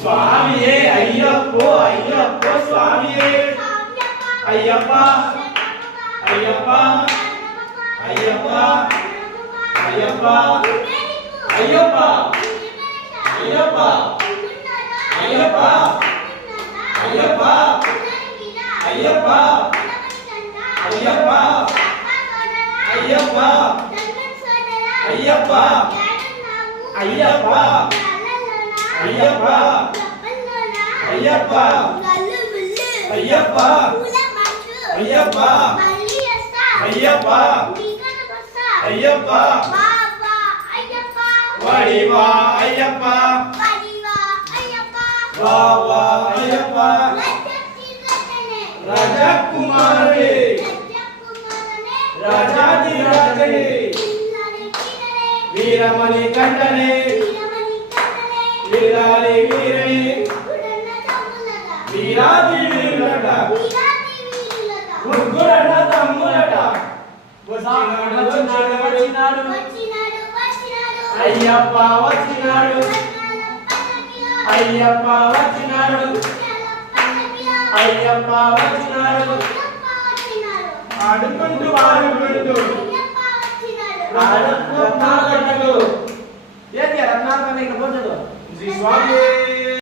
స్వామియే అయ్యప్పో అయ్యప్పో స్వామియే అయ్యప్ప అయ్యప్ప అయ్యప్ప అయ్యప్ప అయ్యప్ప అయ్యప్ప అయ్యప్ప అయ్యప్ప అయ్యప్ప అయ్యప్ప అయ్యప్ప అయ్యప్ప అయ్యప్ప అయ్యప్ప అయ్యప్ప అయ్యప్ప అయ్యప్ప అయ్యప్ప అయ్యప్ప వడివా అయ్యప్ప వావా అయ్యప్ప రాజకుమారి రాజాది రాజనే వీరమణి కంఠనే వీరాలి వీరని వీరాది వీరులట ముగ్గురన్న తమ్ములట వచ్చినాడు అయ్యప్ప వచ్చినాడు అయ్యప్ప వచ్చినాడు అయ్యప్ప వచ్చినాడు ఆడుకుంటూ ఆడుకుంటూ ఆడుకుంటూ ఏంటి రత్నాలు ఇక్కడ పోతుంది శ్రీ స్వామి